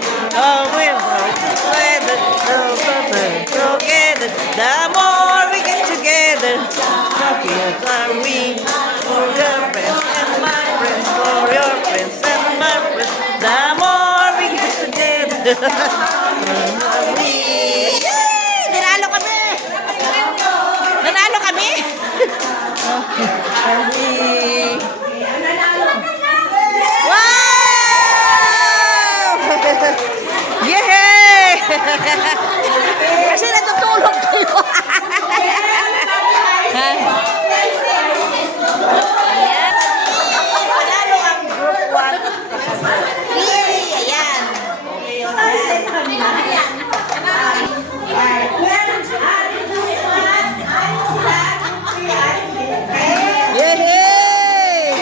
Oh, we're together, together. The more we get together, happier are we. For your friends and my friends, for your friends and my friends. The more we get together, we. Nanalo kami! Nanalo kami! Wow! Yehey! Kasi natutulog kayo. Panalo ang group 1. Yay! Ayan. Yehey!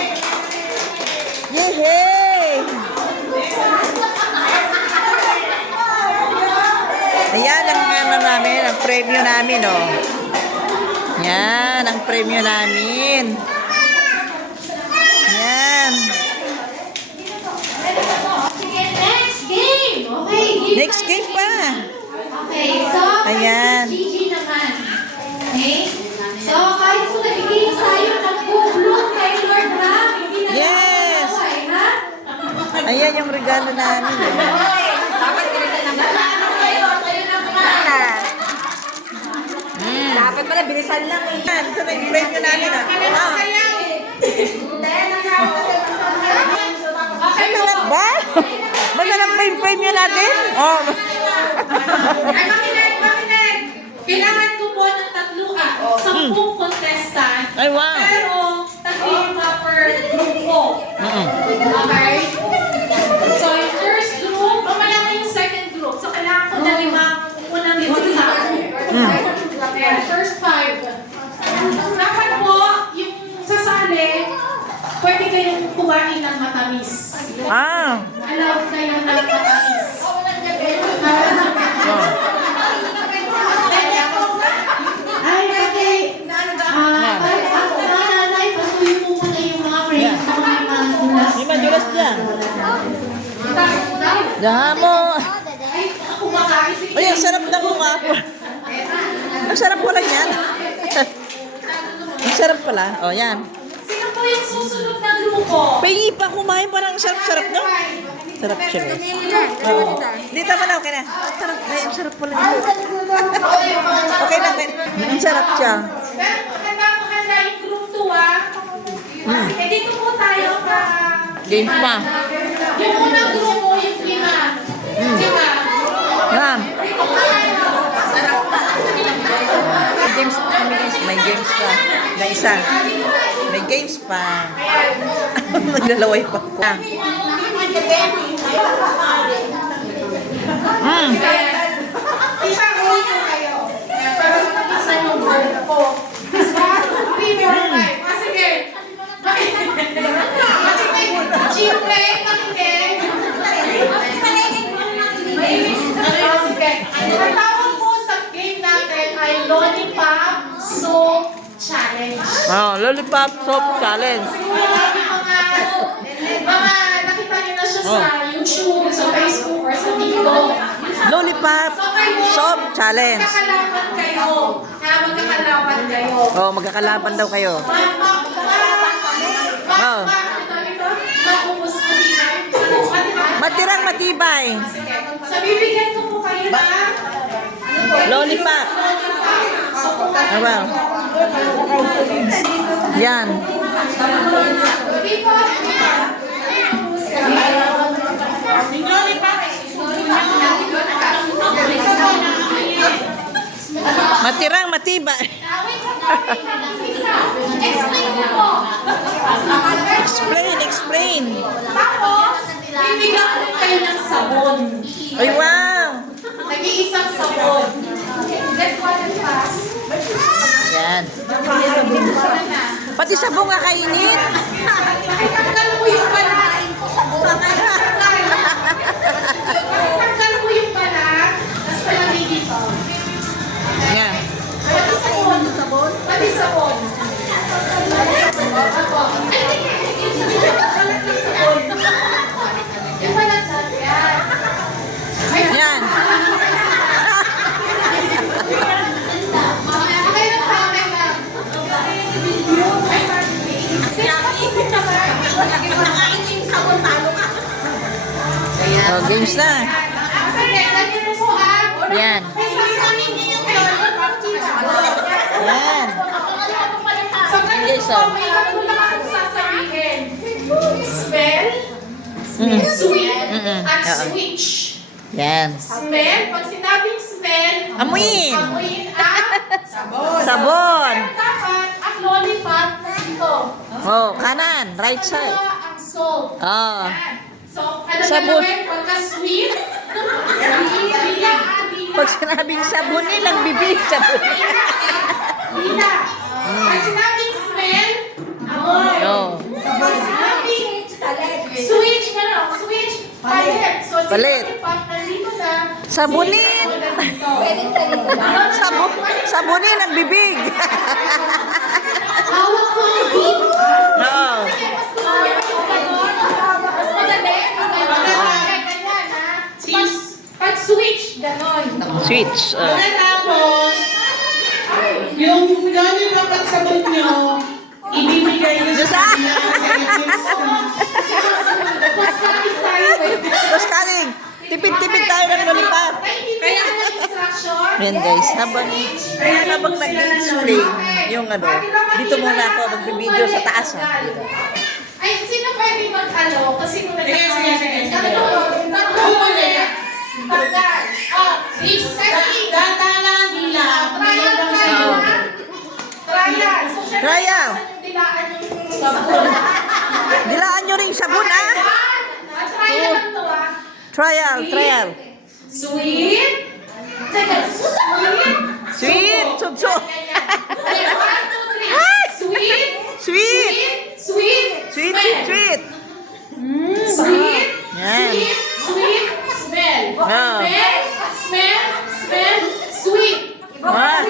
Yehey! Ayan ang ano namin, ang premyo namin, oh. Yan, ang premyo namin. Yan. Next game! Okay, give Next game pa. Okay, so, Ayan. Gigi naman. Okay? So, kahit kung nagiging sa'yo, nag-bloom kay Lord Ram, hindi na Yes. nakakaway, ha? Ayan yung regalo namin, oh. Dapat bilisan naman. Kayo na kumain. Dapat pala bilisan lang eh. Yan, ito na yung premyo namin, ah. Masarap ba? Masarap ba yung premyo natin? Oh. Ay, makinig! Kailangan ko po ng 10 contestant. Ay, wow. Pero, 3 per group po. Okay? So, yung first group, malaki yung second group. So, kailangan ko na unang 5 tao. Okay, first 5. Dapat po, yung sasali, pwede kayong kumain ng matamis. Ah. Allowed kayo ng matamis. Ay, okay. Ako mga nanay, patuloy mo muna yung mga friends na may mga dulas. May madulas dyan. Dahan mo. Ay, ako makain. Sige. Ay, ang sarap na mukha po. Ang sarap pala yan. Ang sarap pala. O, yan. Sino po yung susunod na grupo? Pahingi pa kumain, parang sarap-sarap, no? Sarap siya, guys. Oo. Hindi, tama na, okay na. Sarap, ay, ang sarap pala nito. Okay na, okay. Ang sarap siya. Pero maganda yung group 2, ah. Sige, dito po tayo pa. Games pa. Yung unang grupo, yung 5. 5. Yan. May games pa kami, guys. May games pa. Na isa. May games pa. Naglalaway pa ko. Isang grupo kayo. Para matapasan yung group po. Sige. Siyempre, makinig. Sige. Ang tawag po sa game natin ay Lollipop Soap Challenge. Oh, Lollipop Soap Challenge. Siguro mga nakita niyo na siya sa YouTube, sa Facebook, or sa TikTok. Lollipop Soap Challenge. Magkakalaban kayo. Magkakalaban kayo. Oh, magkakalaban daw kayo. Oh. Matirang matibay. So, bibigyan ko po kayo na Lollipop. Oh, wow. Yan. Matirang matibay. explain ko po. Explain. Tapos, bibigyan ko kayo ng sabon. Ay, wow. Nag-iisang sabon. Get one and pass. Yan. Pati sabong nga kainin. Ay, tanggal mo yung balat. Tanggal mo yung balat. Tapos palagay dito. Yan. Pati sabon. Pati sabon. Yung balat na yan. games na. Sige, lagyan mo po Yan. May sasabihin niyo yung Yan. So, ganito Jason. po, may tatlo lang akong sasabihin. Smell, sweet, at Oo. switch. Yan. Smell, pag sinabing smell, Amuyin. amuyin ang Sabon. Pero dapat ang lollipop dito. Oh, kanan. Right side. Dalawa ang salt. Oh. Yan. So, ano Sabon. gagawin pagka sweet? Bila. Pag sinabing sabon nilang bibig, sabon. Bila. Pag sinabing smell, amoy. Oh. Pag sinabing switch, switch, palit. So, Palit. pag nandito na, Sabunin. Sabunin ang bibig. hawak ko ang beat. Oo. Sige, mas gusto niyo yung ganon. Mas madali. Ganyan, ha? Pag switch, ganon. Switch. Tapos, yung lollipop at sabon nyo, ibibigay nyo sa kanya sa items. Mas practice tayo, eh. Tapos kaling, tipid-tipid tayo ng lollipop. Kaya ang instruction. Yan guys, habang nag-explain yung ano, dito muna ako magbibideo sa taas. Ha? Ay, sino pwede mag-ano? Kasi kung Sige. Tatlo muli. Tagal. Oh, Ceci. Datalang dila. Trial Mayroon tayo, Oo. ha? Trial. So, syempre, Trial. saan yung dilaan yung sabon? Dilaan nyo rin sabon, ha? Trial lang to, ha? Trial. Sweet. Teka, sweet. Sweet, sudso. Okay, 1, 2, 3. Sweet. Sweet. Sweet. Sweet, Smell. sweet. Sweet. Yan. Sweet. Smell. Ah. Smell. Sweet. Ah.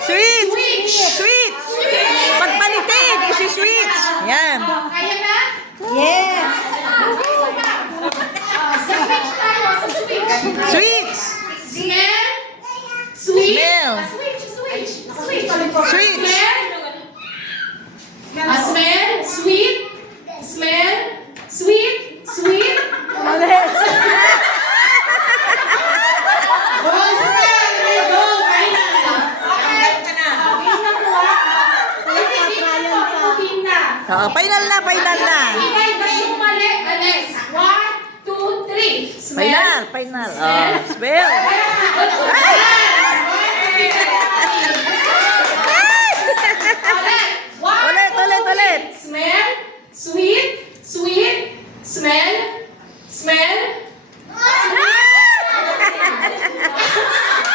Switch. Sweet. Sweet. Pagpalitin, isi-sweet. Yan. Kaya na? Yes. Sa switch tayo. Sa switch. Sweet. Smell. Sweet. Smell. Switch. Sweet. Smell. Sweet. Smell. Sweet. Boss, let's go! Final! Final na. Final. Oh, spell. Ulit. Smell, sweet, smell.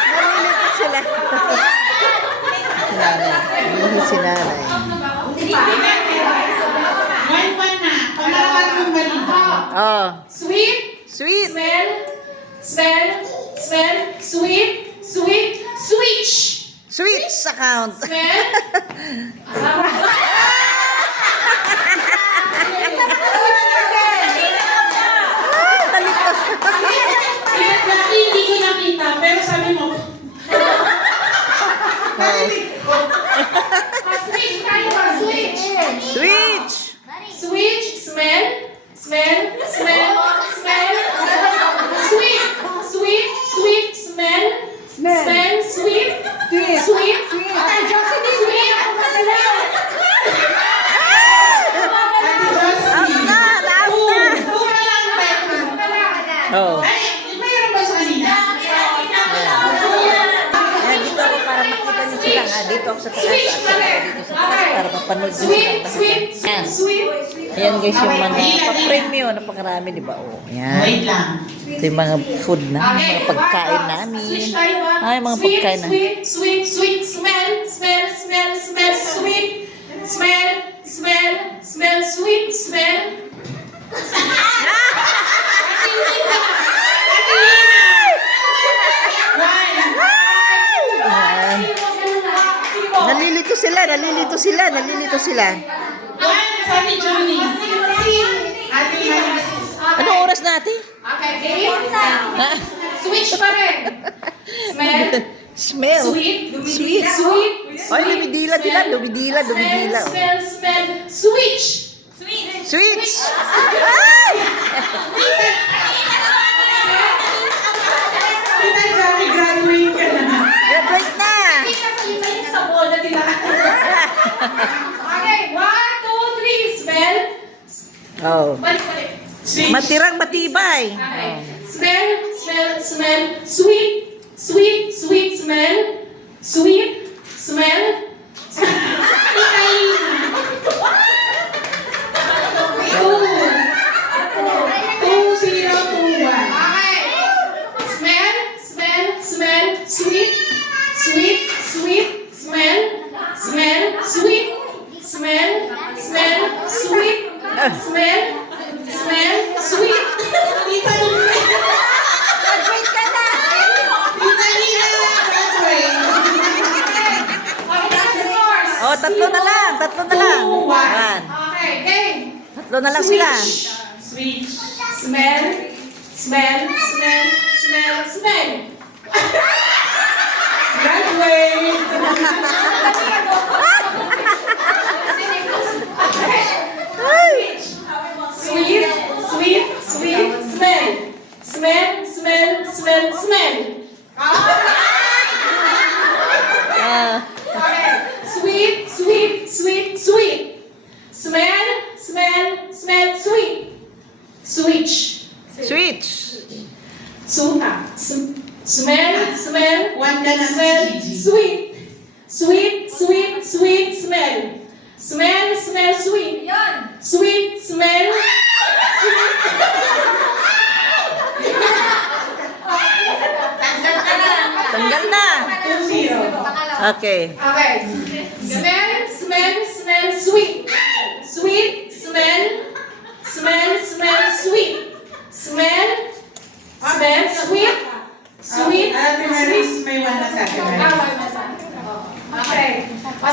Nalilipot sila. Nalilipot si nanay. 1-1 na. Pangalaman mong balik. Oh, Sweet, sweet. smell, sweet, switch. Sweet account. Smell. Talikos. Dati hindi ko nakita, pero sabi mo, Switch tayo, switch. Switch. Switch, smell. Sweet, smell. Sweet. Ate Josie, sweet. Ate Josie. Out na. Pura lang tayo. Oh. Ay, mayroon ba sa kanina? Yan, dito ako para makita niyo sila nga. Dito ako sa taas. Dito sa taas para mapanood niyo sila. Yan. Ayan guys, yung mga pa-premium. Napakarami, di ba? Oh, yan. Wait lang. Ito yung mga food na, mga pagkain namin. Switch tayo, ha? Ay, mga pagkain na. Sweet, smell, sweet, smell. Yan. Nalilito sila. Sabi Johnny. Ate Maris. Anong oras natin? Okay, game. Ha? Switch pa rin. Smell. Sweet. Ay, lumidila. Smell. Switch. Switch. Ay! Oh. Balik. Switch. Matirang matibay. Okay. Smell. Sweet smell. Sweet smell. Two, zero, two, one. Okay. Smell. Sweet. Smell. Sweet. Smell. Sweet. Smell. Sweet. Tita Nina. Graduate ka na! Tita Nina, graduate. Oh, tatlo na lang. Two, one. Yan. Okay, game. Tatlo na lang sila. Switch. Smell. Graduate. Sweet, smell. Smell. Ah, Okay. Sweet. Smell, sweet. Switch. switch. Smell. One ka na, Smell, Gigi. sweet smell. Smell, sweet. Sweet smell. Tanggal na. 2-0. Okay. Okay. Smell, sweet. Sweet, smell, sweet. Smell, sweet. Sweet, Ate Maris, may one na sa akin. Okay.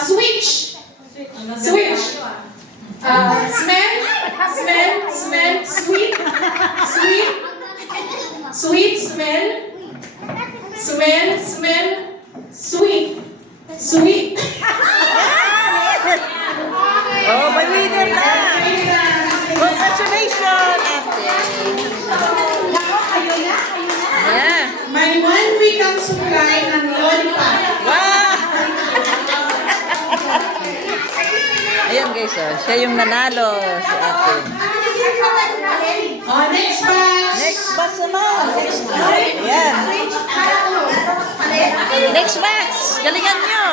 Switch. Smell, sweet. Sweet smell. Sweet. Oh, may winner na. Congratulations, ate. Yeah. May 1 week ang supply ng lollipop. Wow! Ayan guys, oh. Siya yung nanalo, si ate. Oh, next batch. Next batch naman. Ayan. Next batch. Galingan nyo.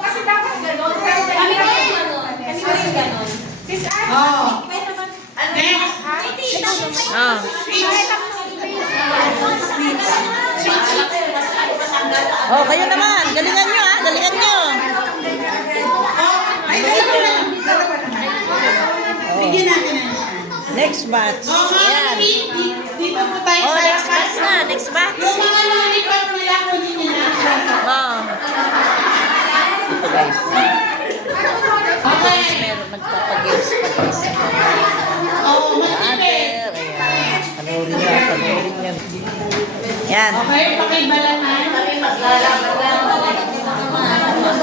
Kasi dapat gano'n. Kami gano'n. Oh. Next. Oh. Oh, kayo naman. Galingan nyo, ha? Galingan nyo. Oh, ay, dalawa na. Dalawa naman. Bigyan natin ng chance. Next batch. Oh, mga Ayan. dito po tayo Oh, sa next batch na. Next batch. Yung mga lollipop nila, kunin nyo na. Oh. Ito guys. Okay. Meron magpapagames pa guys. Oh, matipid. Ayan. Panoorin nyo. Yan. Okay, pakibalatan.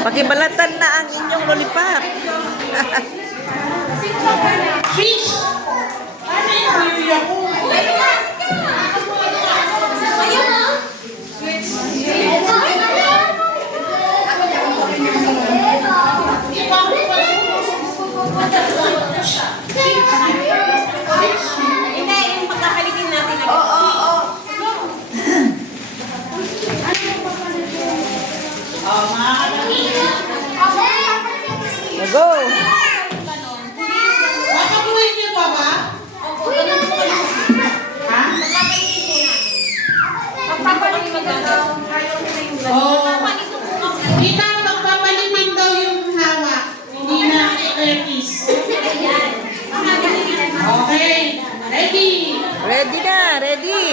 Pakibalatan na ang inyong lollipop. Fish. Ano yung kuya ko? Oh, mga kapatid. Go! Makabuhin niyo pa ba? Ha? Oh. Kita, magpapalitin daw yung hawak. Hindi na earpiece. Okay. Ready? Ready na, ready.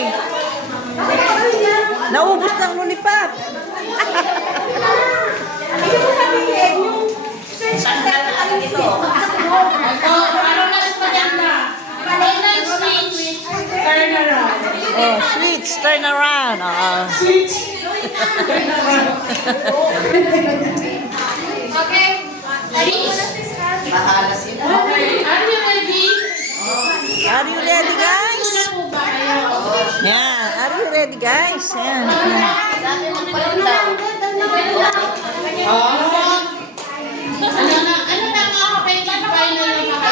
Naubos ng lollipop. Oh, para mas maganda. Online switch. Turn around. Oh, switch, turn around. Oo. Switch. Turn around. Okay. Okay. Are you ready? Are you ready, guys? Ano po ba kayo? Yan. Are you ready, guys? Yan. Oh. Ano na mga kapatid? Final na ba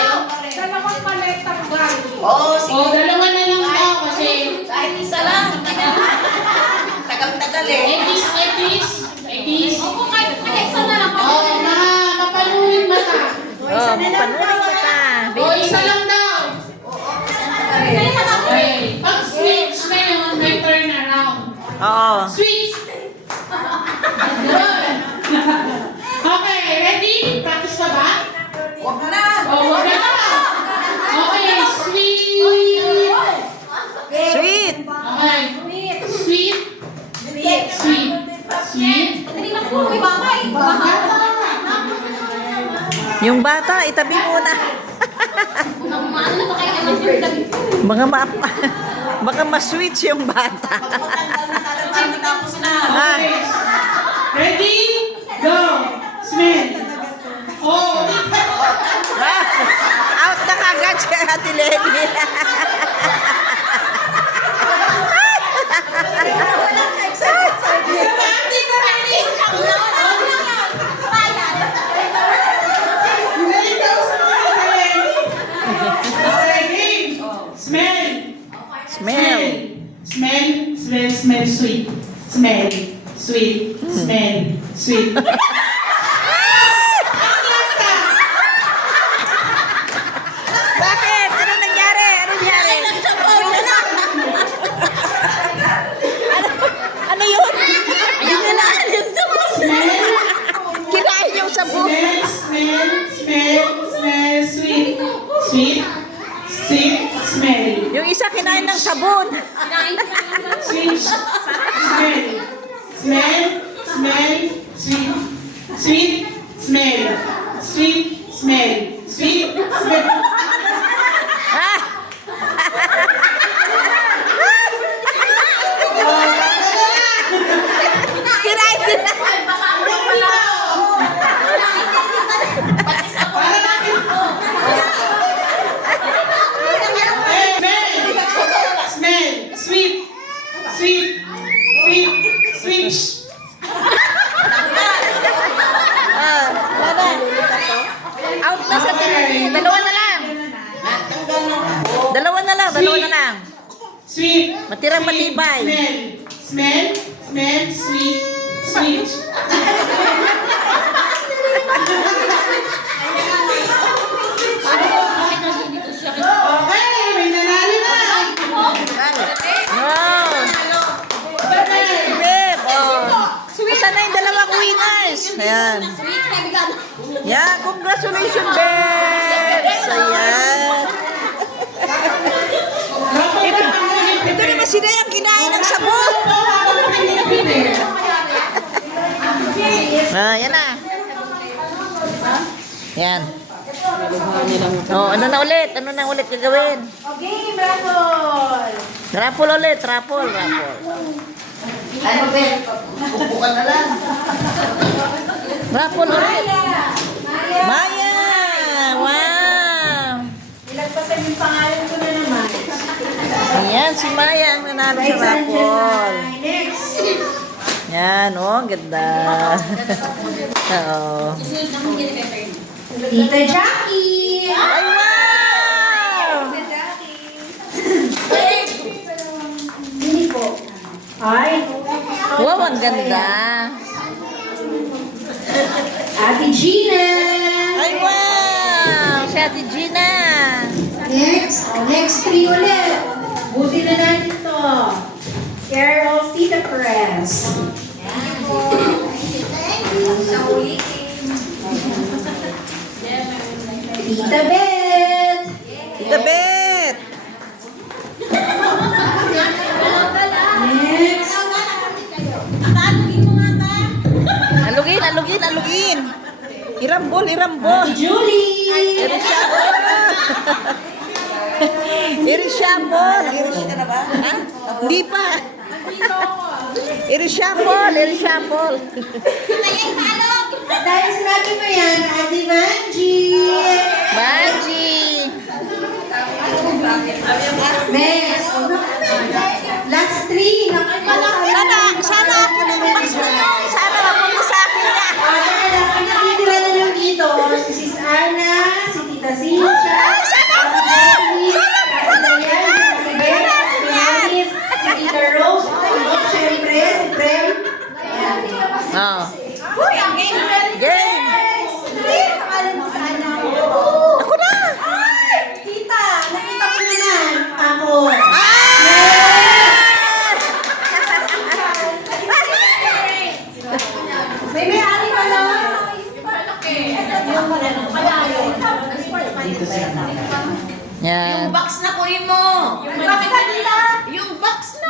Isa lang daw. Okay. Pag switch na yun, may turn around. Oo. Switch! Ganun. Okay, ready? Practice na ba? Huwag na. Oh, huwag na. Okay, sweet. Sweet. Okay. Sweet. Sweet. Sweet. Yung bata, itabi muna. Baka ma-switch yung bata. Ah, Ready? Go! Smell. Oh! out na kagad si Ate Lenny. Smell. Smell. Smell sweet. Smell sweet. Smell sweet. Bakit? Ano nangyari? Ano nangyari? Ano yun? Kinain yung sabon. Kinain yung sabon. Smell sweet. Sweet. Sweet. Smell. Yung isa kinain ng sabon. Sweet. Smell. Smell. Smell. Sweet. Sweet. Smell. Sweet. Smell. Sweet. Smell. Ah! Kinain din. Smell. Sweet. Sweet. Sweet. Sweet. Out na sa tingin. Dalawa na lang. Dalawa na lang. Dalawa na lang. Sweet. Matirang Sweet. matibay. Smell. Smell. Sweet. Sweet. Okay, may nanalo na. Wow. Beb, oh. Saan na yung dalawang winners? Ayan. Yeah, congratulations, Beb. Ayan. Ito naman sila yung kinain ng sabon. Ah, yan na. Yan. Oh, ano na ulit? Ano na ulit gagawin? Okay, raffle. Raffle ulit, raffle, raffle. Ano, Ben? Pupukan na lang. Raffle ulit. Maya. Maya! Wow! Ilagpasan yung pangalan ko na naman. Ayan, si Maya ang nanalo sa raffle. Next. Yan, oh, ganda. Oo. Tita Jackie. Ay, wow! Hindi po. Ay. Wow, ang ganda. Ate Gina. Ay, wow! Si Ate Gina. Next three ulit. Buti na natin to. Care of Tita Perez. Tita Beth. Tita Beth. Next. Alugin, alugin, alugin. Irambol, irambol. Julie. Irishapol. Irishapol. Irish na ba? Ha? Hindi pa. Irishapol, irishapol. Dahil sinabi mo yan, Ate Vanji. Baji. Next. Last three. Sana ako na yung box na yun. Sana mapunta sa akin na. Ang nakitira na lang dito, si Sis Ana, si Tita Cynthia, si Tita Diane, si Tita Beth, si Tita Rose, siyempre, si Prem. Ayan. Oh. Game. Ako na. dito sa amin. Yan. Box na kunin mo. Yung box na nila. Yung box na.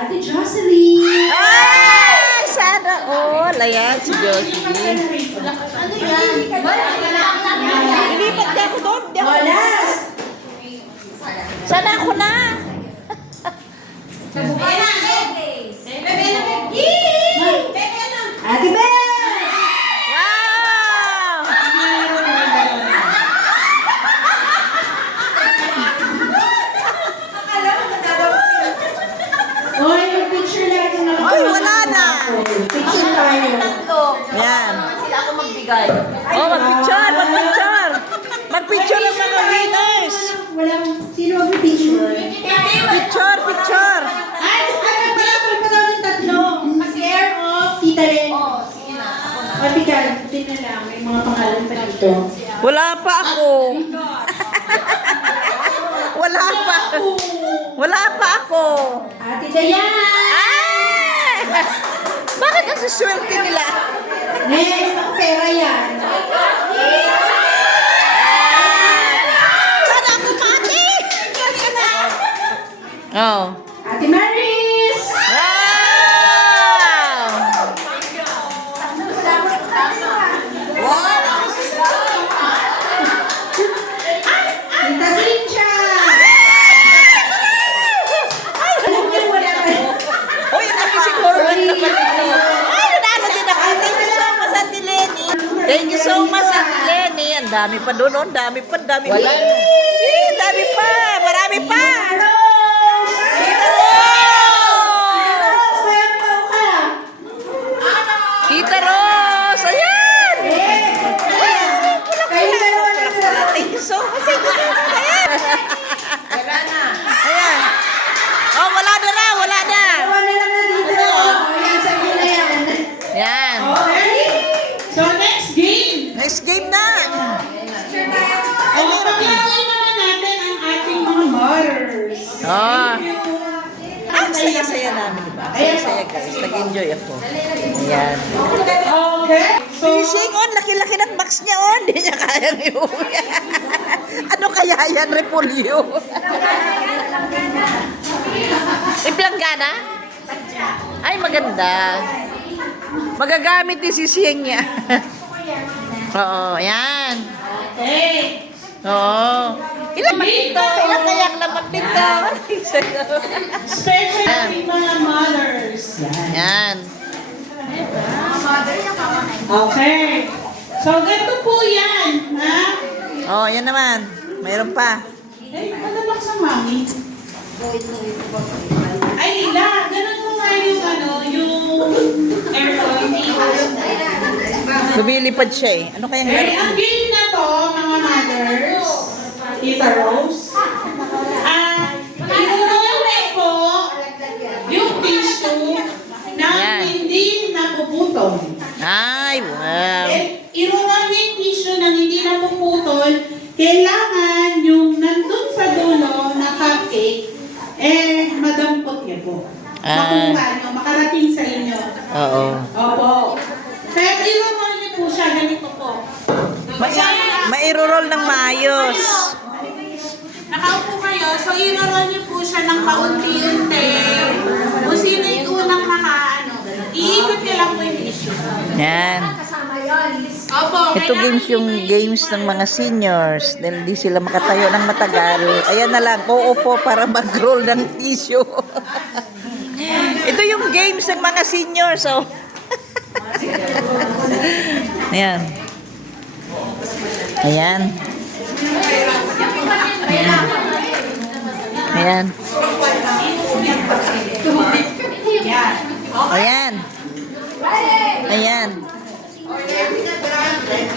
Ate Jocelyn! Ay! Sana all. Ayan, si Jocelyn. Ano yan? Ilipat ka ako doon. Di ako. Walas! Sana ako na. Ate Bel! Wow! Oy, yung picture natin na. Ay, wala na. Picture tayo. Yan. Sila ako magbigay. Oh, magpicture, magpicture. Magpicture ng mga winners. Walang, sino mag-picture? Picture, picture. Ay, pala daw ng tatlo. Care of Tita Len. Oo, sige na. Ako na. Ate Cal, tingnan lang, may mga pangalan pa dito. Wala pa ako. Wala pa. Wala pa ako. Ate Dayan! Ay! Bakit ang suswerte nila? Next, ako pera yan. Sana ako mati. Oh. Ate Maris! Wow! Tita Cynthia! Alam niyo, wala kayo. Uy, kami siguro lang naman ito. Ay, nanalo din ako. Thank you so much, Auntie Lenny. Thank you so much, Auntie Lenny. Ang dami pa doon, oh. Ang dami pa, ang dami pa. Ang dami pa, marami pa. Tita Rose, ayan! Kayo dalawa lang sa Thank you so much. Ayan. Ayan. Oh, wala na na, wala na. dalawa na lang na dito. Ayan, sabi na yan. Ayan. Okay? So, next game. Next game na. O, paglaruin naman natin ang ating mga mothers. Oh. Ang saya-saya namin, diba? Saya-saya guys. Nag-enjoy ako. Ayan. Okay. So, Fishing on, laki-laki ng box niya on. Hindi niya kayang iuwi. Ano kaya yan, repolyo? Implanggana? Ay, maganda. Magagamit ni sisiyeng niya. Oo, yan. okay. Oo. Ilang dito? Ilang kayak naman dito? Special ating mga mothers. Yan. Okay. So, ganito po yan. Ha? Oh, yan naman. Mayroon pa. Eh, ano lang sa mami? Ay, Lila, ganun mo nga yung aircon. Lumilipad siya eh. Ano kayang Eh, meron? ang game na to, mga mothers, Tita Rose, inuulit po yung tissue na Yan. hindi napuputol. Ay, wow. Eh, inuulit yung tissue na hindi napuputol, kailangan yung nandun sa dulo na cupcake, madampot niya po. Makuha nyo, makarating sa inyo. Oo. Opo. Kaya inuulit niyo po siya, ganito po. Mairurol ng maayos. Nakaupo kayo, so i-roll niyo po siya ng paunti-unti. Kung sino yung unang iikot niyo lang po yung tissue. Yan. Opo, Ito games yung games ng mga seniors. Dahil di sila makatayo ng matagal. Ayan na lang, uupo para mag-roll ng tissue. Ito yung games ng mga seniors. Oh. Ayan. Ayan. Ayan. Ayan. Ayan.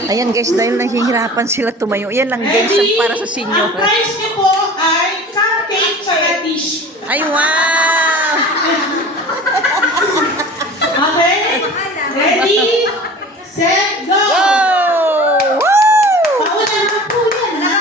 Ayan guys, dahil nahihirapan sila tumayo. Yan lang games ang para sa senior. Ang price niyo po ay cupcake sa tissue. Ay, wow! Okay? Ready, set, go! Wow! Woo! Pauna na po yan, ha?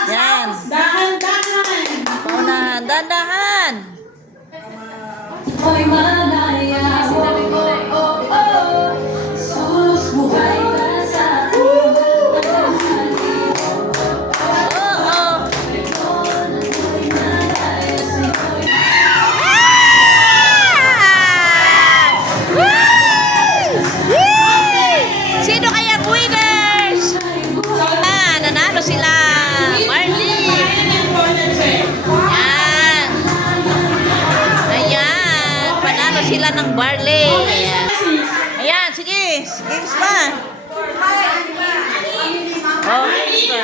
ng barley. Ayan. Ayan, sige. Games pa. Oh, games pa.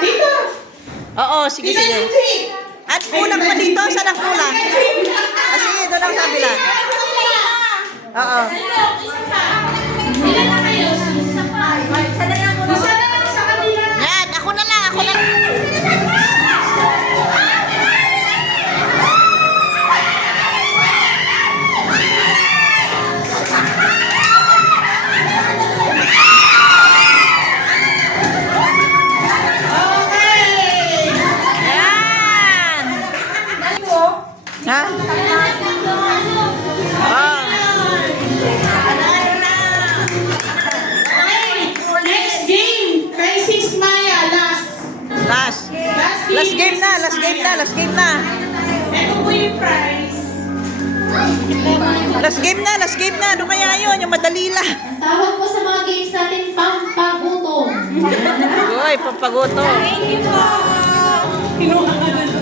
Dito! Oo, sige, Dito sige. yung tree! At kulang pa dito. Saan ang kulang? Ah, sige, doon ang kabila. Oo. Ilan na kayo? Isa na lang sa kanila. Yan, ako na lang, ako na lang. Okay! Yan. Ha? Oh. Next game! Kay Sis Maya, last. Last game na, last game na, last game na. Ito po yung prize. Last game na, last game na. Ano kaya yun? Yung madali lang. Tawag po sa mga games natin, pampagutom. Uy, pampagoto. Kinuha ka na